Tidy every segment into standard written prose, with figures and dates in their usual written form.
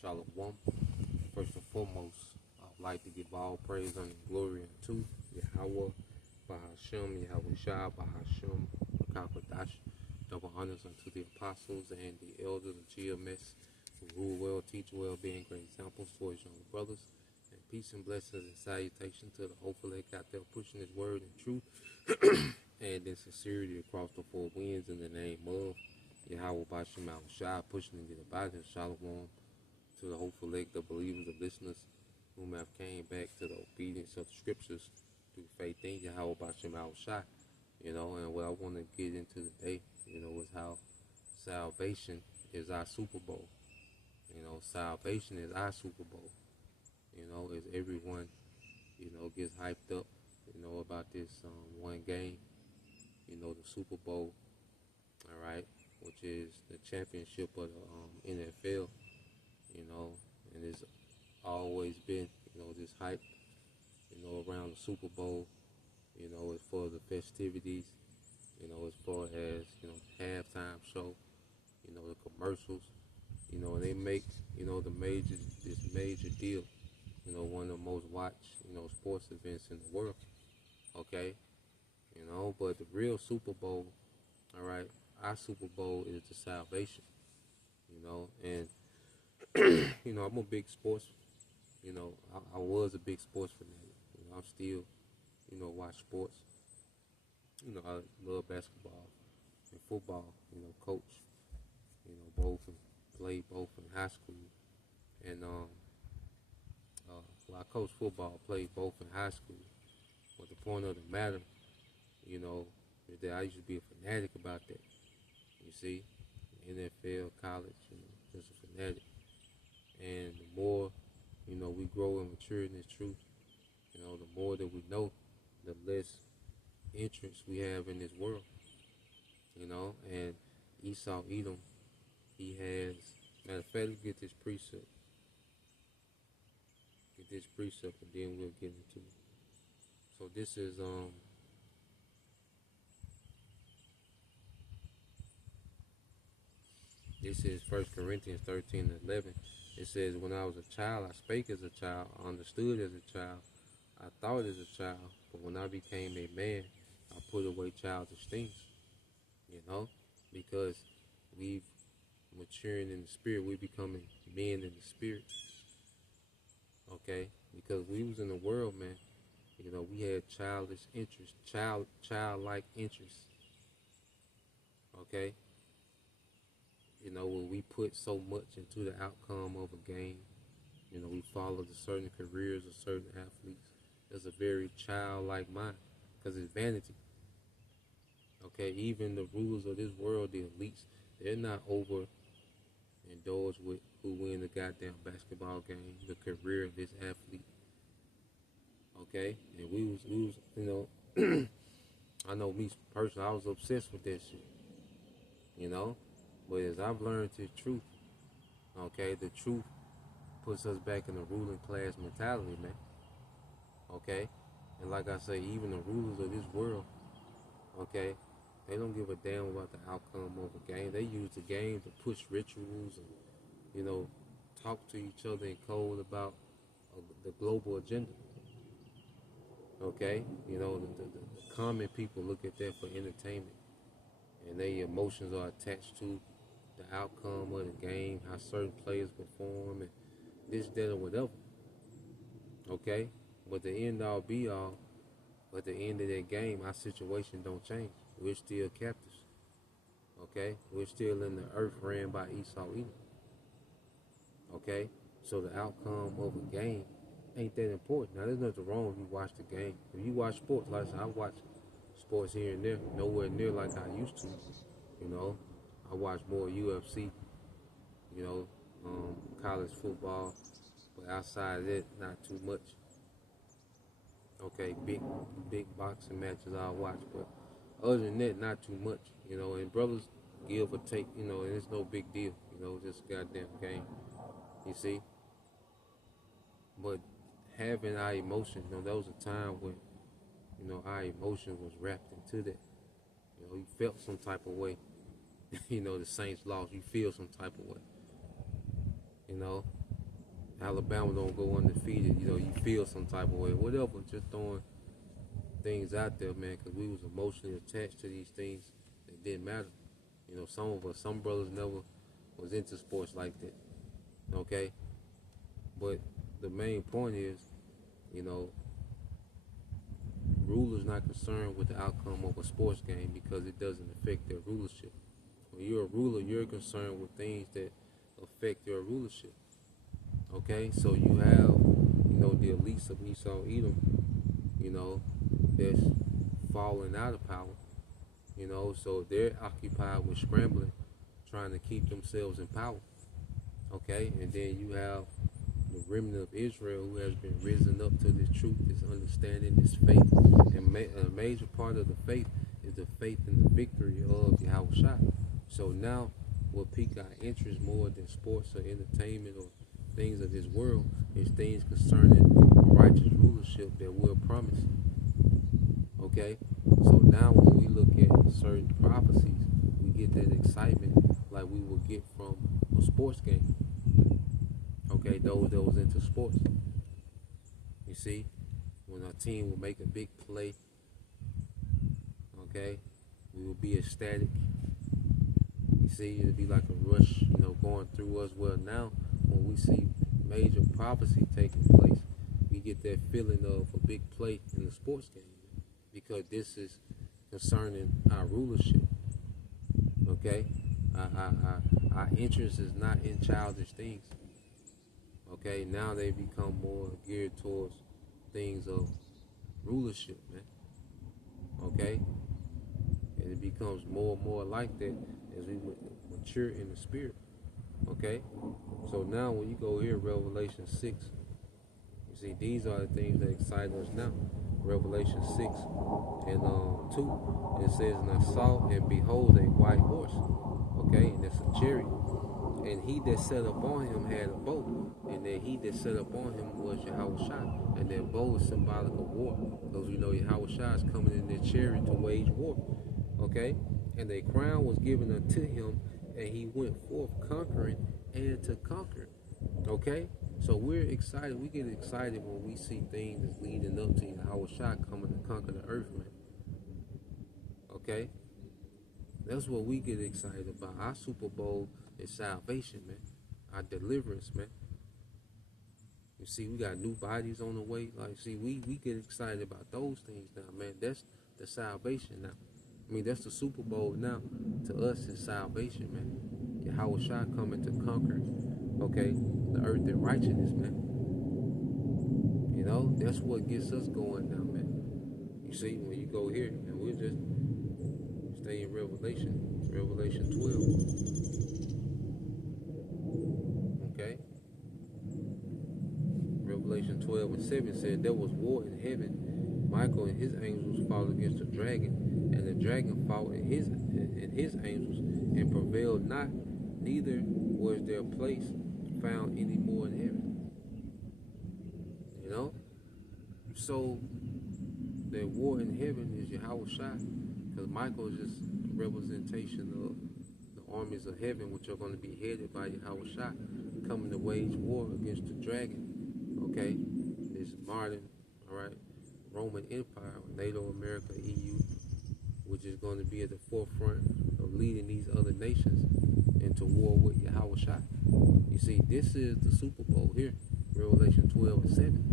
Shalom. First and foremost, I'd like to give all praise and glory unto Yahweh, Bahashem, Yahweh Shah, Bahashem, Rakakadash. Double honors unto the apostles and the elders of GMS who rule well, teach well, being great examples for his young brothers. And peace and blessings and salutation to the hopeful that got there pushing his word in truth and in sincerity across the four winds in the name of Yahweh Bashem Al Shah, pushing to get about his shalom to the hopeful elect, the believers, the listeners whom have came back to the obedience of the scriptures through faith in Yahweh Bashem Al Shah. And what I want to get into today, is how salvation is our Super Bowl. Salvation is our Super Bowl. As everyone, gets hyped up, about this one game, the Super Bowl, all right, which is the championship of the NFL, and it's always been, this hype, around the Super Bowl, as far as the festivities, as far as, the halftime show, the commercials, and they make, this major deal, one of the most watched, sports events in the world, okay, but the real Super Bowl, all right, our Super Bowl is the salvation, and, I'm a big sports, I was a big sports fanatic, I'm still, watch sports, I love basketball and football, coach, both, and played both in high school, and, I coached football, played both in high school, but the point of the matter, is that I used to be a fanatic about that, you see, NFL, college, just a fanatic, and the more, we grow and mature in this truth, the more that we know, the less interest we have in this world, and Esau Edom, he has, matter of fact, let's get this precept, and then we'll get into it. So this is, First Corinthians 13:11. It says, when I was a child, I spake as a child, I understood as a child, I thought as a child, but when I became a man, I put away childish things, because we've maturing in the spirit, we becoming men in the spirit, okay, because we was in the world, man, we had childish interest, childlike interest, okay, when we put so much into the outcome of a game, we follow the certain careers of certain athletes. There's a very childlike mind, because it's vanity. Okay, even the rulers of this world, the elites, they're not over indulged with who win the goddamn basketball game, the career of this athlete. Okay, and we was, I know me personally, I was obsessed with that shit. But as I've learned the truth, okay, the truth puts us back in the ruling class mentality, man. Okay? And like I say, even the rulers of this world, okay, they don't give a damn about the outcome of a game. They use the game to push rituals and, talk to each other in code about the global agenda. Okay? The common people look at that for entertainment. And their emotions are attached to the outcome of the game, how certain players perform, and this, that, or whatever. Okay? But the end all be all, at the end of that game, our situation don't change. We're still captives. Okay? We're still in the earth ran by Esau Edom. Okay? So the outcome of a game ain't that important. Now, there's nothing wrong if you watch the game. If you watch sports, like I watch sports here and there, nowhere near like I used to. I watch more UFC, college football, but outside of that, not too much. Okay, big boxing matches I watch, but other than that, not too much. And brothers give or take, and it's no big deal. Just a goddamn game. You see? But having our emotions, there was a time when, our emotions was wrapped into that. You felt some type of way. The Saints lost, you feel some type of way. Alabama don't go undefeated. You know, you feel some type of way, whatever. Just throwing things out there, man, because we was emotionally attached to these things that didn't matter. You know, some brothers never was into sports like that. Okay, but the main point is, you know, rulers not concerned with the outcome of a sports game because it doesn't affect their rulership. When you're a ruler, you're concerned with things that affect your rulership. Okay, so you have, you know, the elites of Esau, Edom, you know, that's falling out of power. You know, so they're occupied with scrambling, trying to keep themselves in power. Okay, and then you have the remnant of Israel who has been risen up to this truth, this understanding, this faith. And a major part of the faith is the faith in the victory of Yahushua. So now what pique our interest more than sports or entertainment or things of this world is things concerning righteous rulership that we're promised. Okay? So now when we look at certain prophecies, we get that excitement like we would get from a sports game. Okay, those that was into sports. You see, when our team will make a big play, okay, we will be ecstatic. You see, it'll be like a rush, you know, going through us. Well, now when we see major prophecy taking place, we get that feeling of a big play in the sports game because this is concerning our rulership. Okay, our interest is not in childish things. Okay, now they become more geared towards things of rulership, man. Okay, and it becomes more and more like that as we mature in the spirit. Okay, so now when you go here, Revelation 6, you see these are the things that excite us now. Revelation 6 and 2, it says, and I saw and behold a white horse. Okay, and it's a chariot. And he that sat upon him had a bow, and that he that sat upon him was Yahushua, and that bow is symbolic of war. Because we know Yahushua is coming in their chariot to wage war. Okay? And a crown was given unto him, and he went forth conquering and to conquer. Okay? So we're excited. We get excited when we see things that's leading up to Yahushua coming to conquer the earth, man. Okay? That's what we get excited about. Our Super Bowl is salvation, man. Our deliverance, man. You see, we got new bodies on the way. Like, see, we get excited about those things now, man. That's the salvation now. I mean, that's the Super Bowl now. To us, it's salvation, man. Yahushua coming to conquer, okay, the earth in righteousness, man. You know, that's what gets us going now, man. You see, when you go here, and we'll just stay in Revelation 12. Okay? Revelation 12 and 7 said there was war in heaven. Michael and his angels fought against the dragon, and the dragon fought and his angels, and prevailed not, neither was their place found any more in heaven. You know? So the war in heaven is Yahushua, because Michael is just a representation of the armies of heaven, which are going to be headed by Yahushua, coming to wage war against the dragon. Okay, this modern, all right, Roman Empire, NATO, America, EU, which is going to be at the forefront of leading these other nations into war with Yahushua. You see, this is the Super Bowl here, Revelation 12 and 7.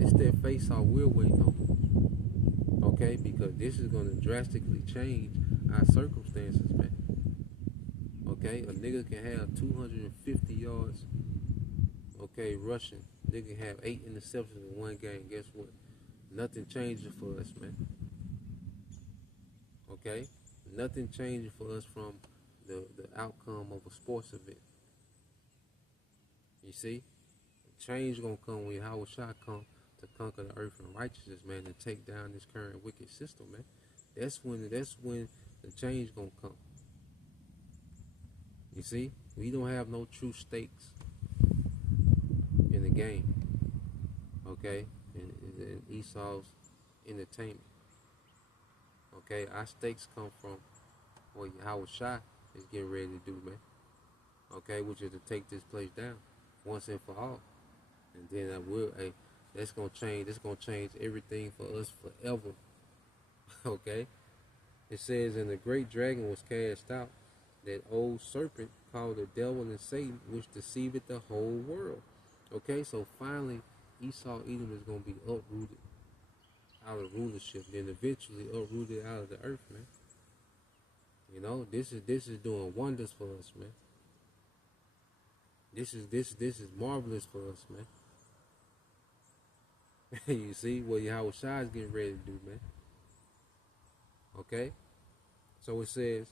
It's that face-off we're waiting on. Okay, because this is going to drastically change our circumstances, man. Okay, a nigga can have 250 yards, okay, rushing. Nigga can have 8 interceptions in one game. Guess what? Nothing changes for us, man. Okay? Nothing changes for us from the outcome of a sports event. You see? Change gonna come when Yahushua come to conquer the earth in righteousness, man, and take down this current wicked system, man. That's when the change gonna come. You see? We don't have no true stakes in the game. Okay? In Esau's entertainment. Okay? Our stakes come from what Yahushua is getting ready to do, man. Okay? Which is to take this place down once and for all. And then I will, hey, that's gonna change. That's gonna change everything for us forever. Okay. It says, and the great dragon was cast out, that old serpent called the devil and Satan, which deceiveth the whole world. Okay, so finally, Esau Edom is gonna be uprooted out of rulership, then eventually uprooted out of the earth, man. You know, this is doing wonders for us, man. This is marvelous for us, man. You see what Yahweh Shai is getting ready to do, man. Okay, so it says,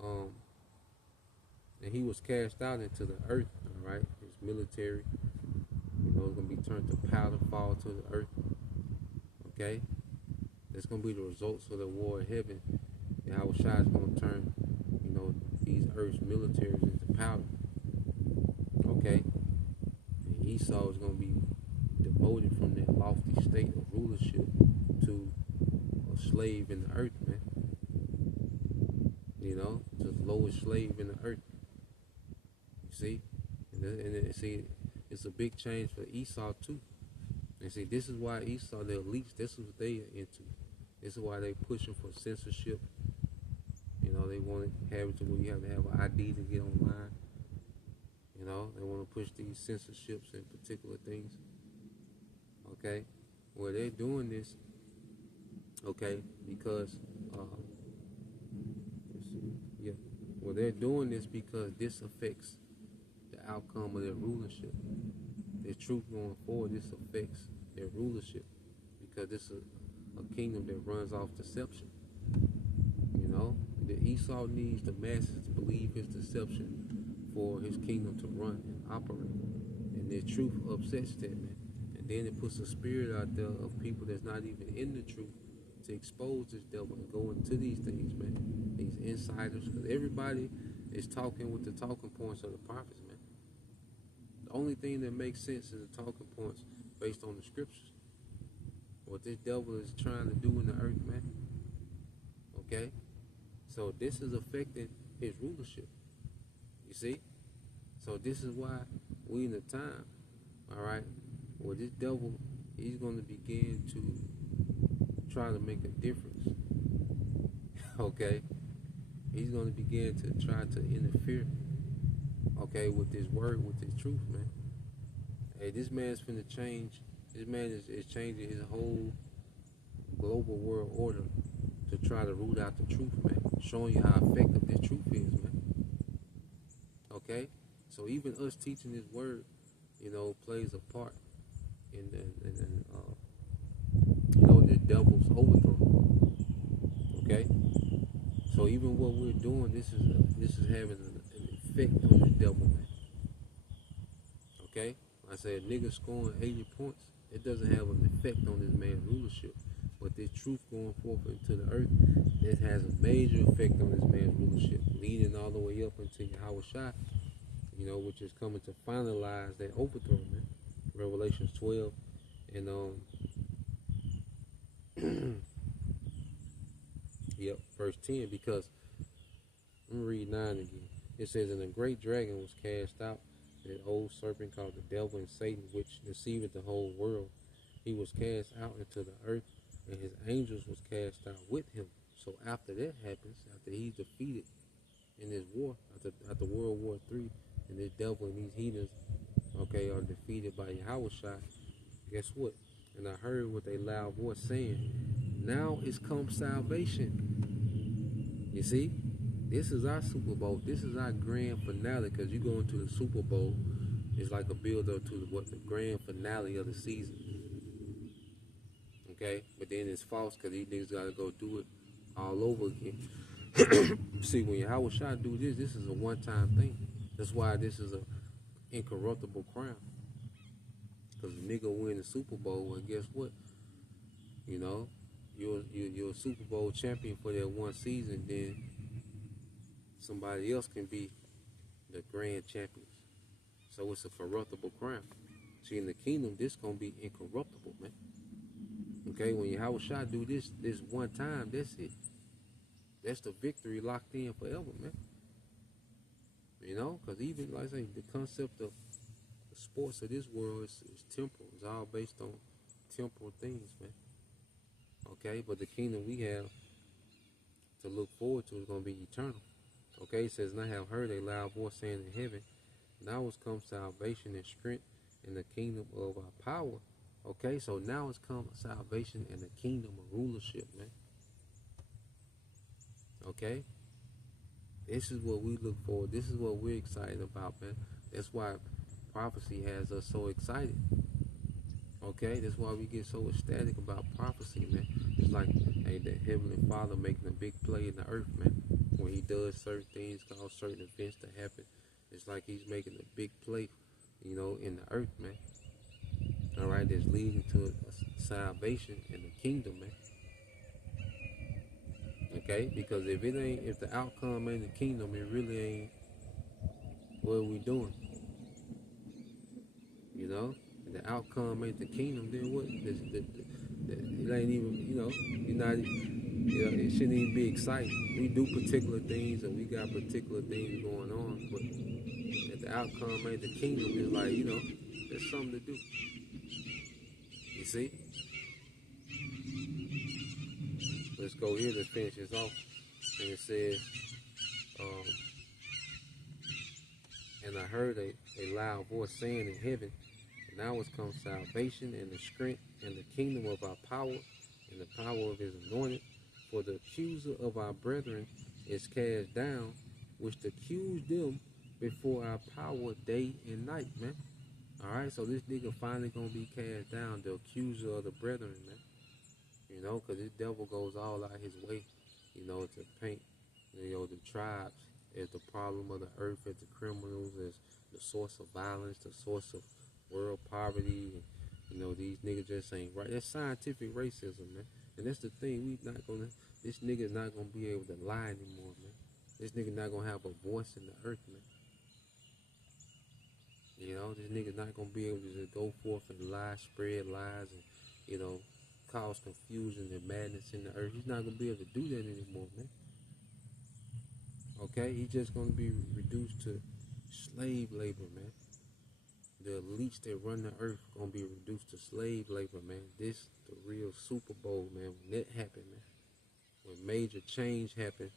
and he was cast out into the earth. All right, his military, you know, it's gonna be turned to powder, fall to the earth. Okay, that's gonna be the results of the war of heaven. Yahweh Shai is gonna turn, you know, these earth's militaries into powder. Okay, and Esau is gonna be demoted from that lofty state of rulership to a slave in the earth, man. You know, to the lowest slave in the earth. You see, and see, it's a big change for Esau too. And see, this is why Esau, the elites, this is what they are into. This is why they pushing for censorship. You know, they want to have it to where you have to have an ID to get online. You know, they want to push these censorships and particular things. Okay, well, they're doing this. Okay, because let's see, yeah, well, they're doing this because this affects the outcome of their rulership. Their truth going forward, this affects their rulership because this is a kingdom that runs off deception. You know, the Esau needs the masses to believe his deception for his kingdom to run and operate. And their truth upsets that, man. And then it puts a spirit out there of people that's not even in the truth to expose this devil and go into these things, man. These insiders, because everybody is talking with the talking points of the prophets, man. The only thing that makes sense is the talking points based on the scriptures. What this devil is trying to do in the earth, man. Okay? So this is affecting his rulership. You see? So this is why we in a time, all right, where this devil, he's going to begin to try to make a difference. Okay? He's going to begin to try to interfere, okay, with this word, with this truth, man. Hey, this man's finna change. This man is changing his whole global world order to try to root out the truth, man. Showing you how effective this truth is, man. Okay? So even us teaching this word, you know, plays a part in you know, the devil's overthrow. Okay? So even what we're doing, this is having an effect on the devil, man. Okay? I said nigga scoring 80 points, it doesn't have an effect on this man's rulership. But this truth going forth into the earth, it has a major effect on this man's rulership, leading all the way up into Yahweh Shai, you know, which is coming to finalize that overthrow, man. Revelations 12 and yep, verse 10, because I'm gonna read 9 again. It says, and a great dragon was cast out, that old serpent called the devil and Satan, which deceiveth the whole world. He was cast out into the earth, and his angels was cast out with him. So after that happens, after he's defeated in this war, after World War III, and this devil and these heathens, okay, are defeated by Yahweh Shai, guess what? And I heard with a loud voice saying, now is come salvation. You see? This is our Super Bowl. This is our grand finale, because you go into the Super Bowl, it's like a build-up to the grand finale of the season. Okay? But then it's false, because these niggas got to go do it all over again. See, when Yahweh Shai do this is a one-time thing. That's why this is an incorruptible crown. Because the nigga win the Super Bowl, and guess what? You know, you're a Super Bowl champion for that one season, then somebody else can be the grand champions. So it's a corruptible crown. See, in the kingdom, this gonna be incorruptible, man. Okay, when Yahweh Shai do this one time, that's it. That's the victory locked in forever, man. You know, because even, like I say, the concept of The sports of this world is temporal. It's all based on temporal things, man. Okay, but the kingdom we have to look forward to is going to be eternal. Okay, it says, and I have heard a loud voice saying in heaven, now has come salvation and strength in the kingdom of our power. Okay, so now has come salvation and the kingdom of rulership, man. Okay, this is what we look for. This is what we're excited about, man. That's why prophecy has us so excited. Okay, that's why we get so ecstatic about prophecy, man. It's like, hey, the Heavenly Father making a big play in the earth, man. When he does certain things, cause certain events to happen, it's like he's making a big play, you know, in the earth, man. All right, that's leading to salvation in the kingdom, man. Okay, because if the outcome ain't the kingdom, it really ain't what are we doing, you know. And the outcome ain't the kingdom, then what? It ain't even, you know, you're not, you know, it shouldn't even be exciting. We do particular things and we got particular things going on, but if the outcome ain't the kingdom, it's like, you know, there's something to do. You see? Let's go here to finish this off. And it says, and I heard a loud voice saying in heaven, now has come salvation and the strength and the kingdom of our power and the power of his anointed. For the accuser of our brethren is cast down, which accused them before our power day and night, man. Alright, so this nigga finally gonna be cast down, the accuser of the brethren, man. You know, because this devil goes all out his way, you know, to paint, you know, the tribes as the problem of the earth, as the criminals, as the source of violence, the source of world poverty, and, you know, these niggas just ain't right. That's scientific racism, man. And that's the thing, this nigga's not gonna be able to lie anymore, man. This nigga not gonna have a voice in the earth, man. You know, this nigga's not gonna be able to just go forth and lie, spread lies, and, you know, cause confusion and madness in the earth. He's not gonna be able to do that anymore, man. Okay, he's just gonna be reduced to slave labor, man. The elites that run the earth gonna be reduced to slave labor, man. This the real Super Bowl, man. When that happened, man, when major change happened,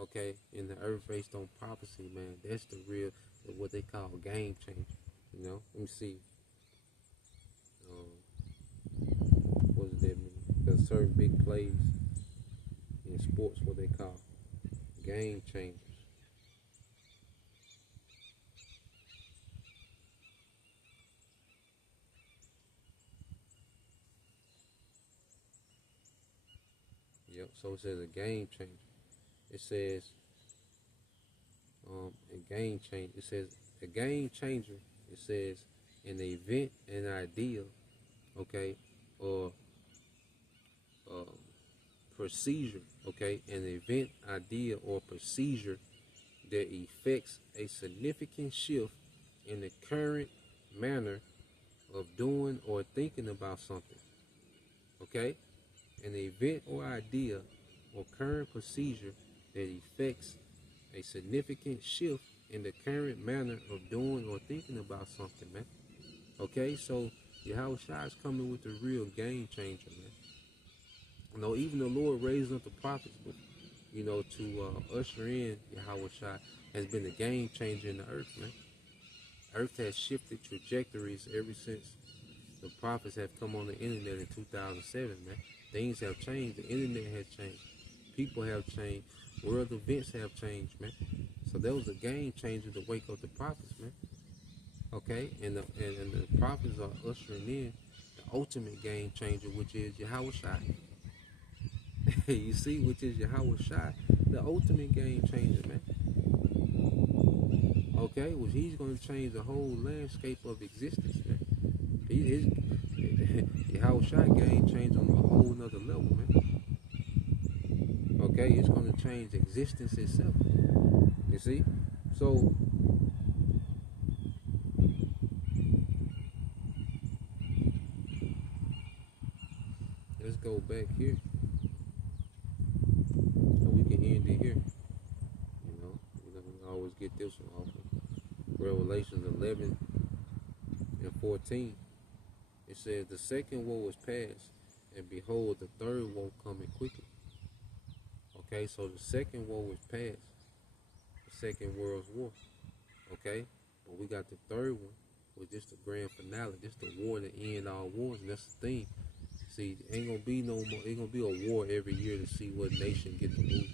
okay, in the earth based on prophecy, man, that's the real, what they call game changer. You know, let me see. What does that mean? There's certain big plays in sports, what they call game changers. Yep, so it says a game changer. It says a game change. It says a game changer. It says an event, an idea, okay, or procedure, okay, an event, idea, or procedure that effects a significant shift in the current manner of doing or thinking about something, okay, an event or idea or current procedure that effects a significant shift in the current manner of doing or thinking about something, man. Okay, so Yahweh Shai is coming with the real game changer, man. You know, even the Lord raised up the prophets, but, you know, to usher in Yahweh Shai has been a game changer in the earth, man. Earth has shifted trajectories ever since the prophets have come on the internet in 2007, man. Things have changed. The internet has changed. People have changed. World events have changed, man. So there was a game changer to wake up the prophets, man. Okay, and the prophets are ushering in the ultimate game changer, which is Yahweh Shai. You see, which is Yahweh Shai, the ultimate game changer, man. Okay, well, he's going to change the whole landscape of existence, man. Yahweh Shai game change on a whole nother level, man. Okay, it's going to change existence itself. You see? So, let's go back here. So we can end it here. You know, we always get this one off. Revelations 11 and 14. It says, the second woe is past, and behold, the third woe coming quickly. Okay, so the second woe is past, the Second World War. Okay, but we got the third one, which is the grand finale. This the war to end all wars, and that's the thing. See, ain't gonna be no more. Ain't gonna be a war every year to see what nation get the move.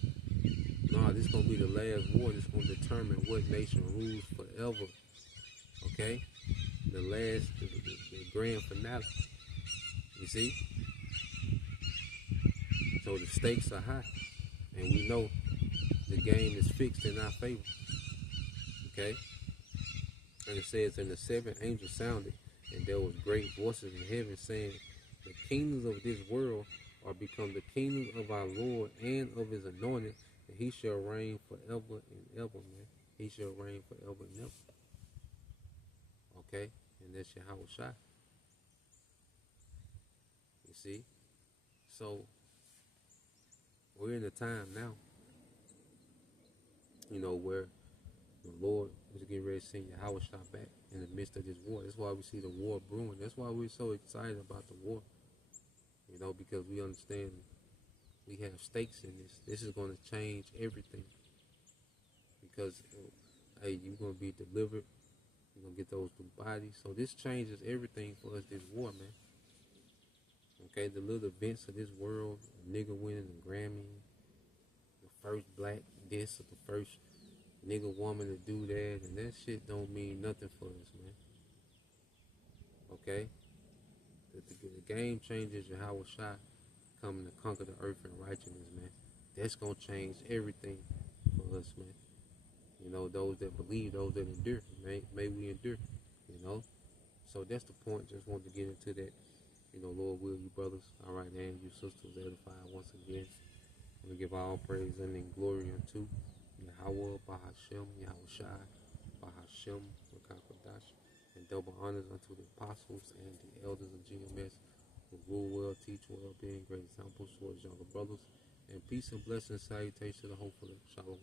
Nah, this gonna be the last war. This gonna determine what nation rules forever. Okay, the grand finale. You see, so the stakes are high, and we know the game is fixed in our favor. Okay, and it says, and the seventh angel sounded, and there was great voices in heaven saying, the kingdoms of this world are become the kingdom of our Lord and of his anointed, and he shall reign forever and ever, man. He shall reign forever and ever. Okay? And that's Yahweh Shai. You see? So, we're in a time now, where the Lord is getting ready to send Yahweh Shai back in the midst of this war. That's why we see the war brewing. That's why we're so excited about the war. Because we understand we have stakes in this. This is going to change everything. Because, hey, you're going to be delivered. You're going to get those new bodies. So this changes everything for us, this war, man. Okay, the little events of this world, a nigga winning a Grammy, the first black this, or the first nigga woman to do that, and that shit don't mean nothing for us, man. Okay? The game changers, Yahweh Shai coming to conquer the earth in righteousness, man. That's going to change everything for us, man. Those that believe, those that endure, may we endure, So that's the point. Just wanted to get into that. Lord will, you brothers, all right, and you sisters, edified once again. We give all praise and glory unto Yahweh, Bahashem, Yahweh Shai, Bahashem, Makakodash, and double honors unto the apostles and the elders of GMS who rule well, teach well, being great examples towards younger brothers, and peace and blessings, salutation to the hopeful. Shalom.